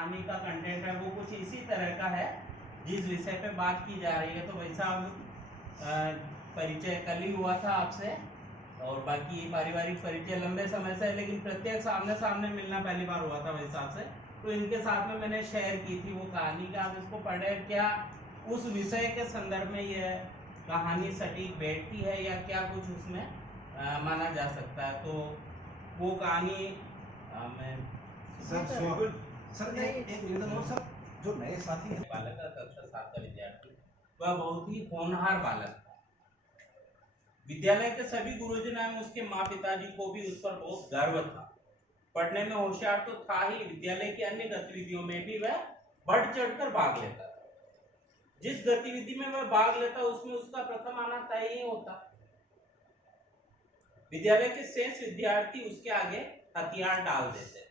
कहानी का कंटेंट है वो कुछ इसी तरह का है जिस विषय पे बात की जा रही है। तो वैसा परिचय कल ही हुआ था आपसे, और बाकी पारिवारिक परिचय लंबे समय से है, लेकिन प्रत्येक सामने सामने मिलना पहली बार हुआ था वैसा से। तो इनके साथ में मैंने शेयर की थी वो कहानी का, आप इसको पढ़े, क्या उस विषय के संदर्भ में यह कहानी सटीक बैठती है या क्या कुछ उसमें माना जा सकता है। तो वो कहानी मैं सर एक निवेदन और सर, जो नए साथी हैं, बालक का कक्षा 7 का विद्यार्थी, वह बहुत ही होनहार बालक था। विद्यालय के सभी गुरुजन एवं उसके माँ पिताजी को भी उस पर बहुत गर्व था। पढ़ने में होशियार तो था ही, विद्यालय की अन्य गतिविधियों में भी वह बढ़ चढ़कर भाग लेता था। जिस गतिविधि में वह भाग लेता उसमें उसका प्रथम आना तय ही होता। विद्यालय के शेष विद्यार्थी उसके आगे हथियार डाल देते।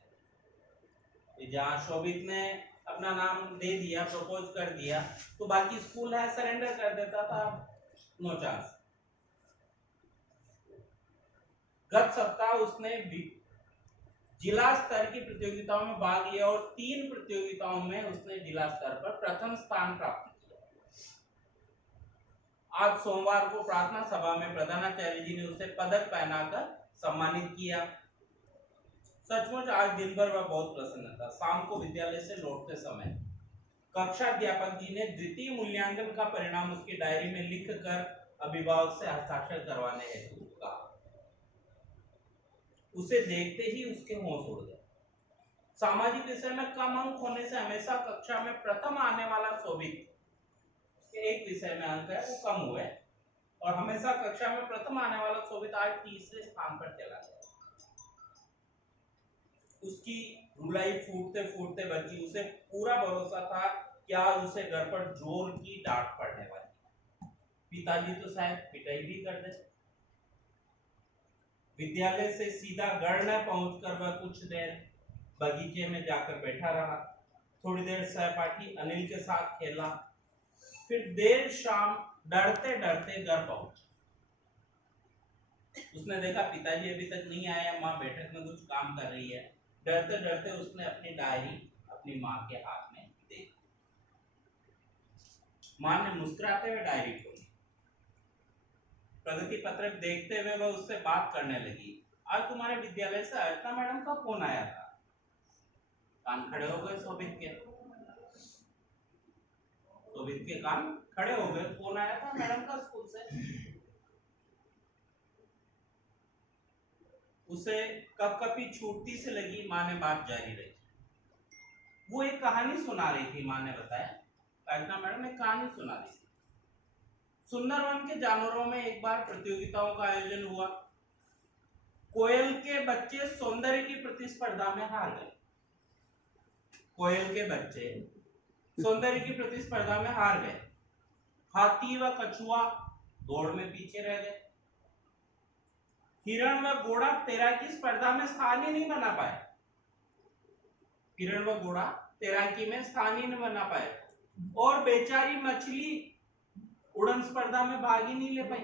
जहाँ शोभित ने अपना नाम दे दिया, प्रपोज कर दिया, तो बाकी स्कूल है सरेंडर कर देता था, नो चांस। गत सप्ताह उसने जिला स्तर की प्रतियोगिताओं में भाग लिया और 3 प्रतियोगिताओं में उसने जिला स्तर पर प्रथम स्थान प्राप्त किया। आज सोमवार को प्रार्थना सभा में प्रधानाचार्य जी ने उसे पदक पहनाकर सम्मानित किया। सचमुच आज दिन भर वह बहुत प्रसन्न था। शाम को विद्यालय से लौटते समय कक्षा अध्यापक जी ने द्वितीय मूल्यांकन का परिणाम उसकी डायरी में लिखकर अभिभावक से हस्ताक्षर करवाने हेतु कहा। उसे देखते ही उसके होश उड़ गए। सामाजिक विषय में कम अंक होने से हमेशा कक्षा में प्रथम आने वाला शोभित, एक विषय में अंक है वो कम हुए, और हमेशा कक्षा में प्रथम आने वाला शोभित आज तीसरे स्थान पर चला गया। उसकी रुलाई फूटते फूटते बची। उसे पूरा भरोसा था कि आज उसे घर पर जोर की डांट पड़ने वाली। पिताजी तो शायद पिटाई भी कर दे। विद्यालय से सीधा गढ़ न पहुंचकर वह कुछ देर बगीचे में जाकर बैठा रहा। थोड़ी देर सहपाठी अनिल के साथ खेला, फिर देर शाम डरते डरते घर पहुंचा। उसने देखा पिताजी अभी तक नहीं आए, माँ बैठक में कुछ काम कर रही है। डरते डरते उसने अपनी डायरी अपनी माँ के हाथ में दे दी। माँ ने मुस्कुराते हुए डायरी खोली। प्रगति पत्रक देखते हुए वह उससे बात करने लगी। आज तुम्हारे विद्यालय से अर्चना मैडम का फोन आया था। कान खड़े हो गए शोभित के। शोभित के कान खड़े हो गए। फोन आया था मैडम का स्कूल से। उसे कपकपी छूटती से लगी। माँ ने बात जारी रखी। वो एक कहानी सुना रही थी। माँ ने बताया, अर्चना मैडम एक कहानी सुना रही थी। सुंदरवन के जानवरों में एक बार प्रतियोगिताओं का आयोजन हुआ। कोयल के बच्चे सौंदर्य की प्रतिस्पर्धा में हार गए। कोयल के बच्चे सौंदर्य की प्रतिस्पर्धा में हार गए। हाथी व कछुआ दौड़ में पीछे रह गए। हिरण व घोड़ा तैराकी स्पर्धा में स्थान ही नहीं बना पाए। हिरण व घोड़ा तैराकी में स्थान ही नहीं बना पाए, और बेचारी मछली उड़न स्पर्धा में भाग ही नहीं ले पाई।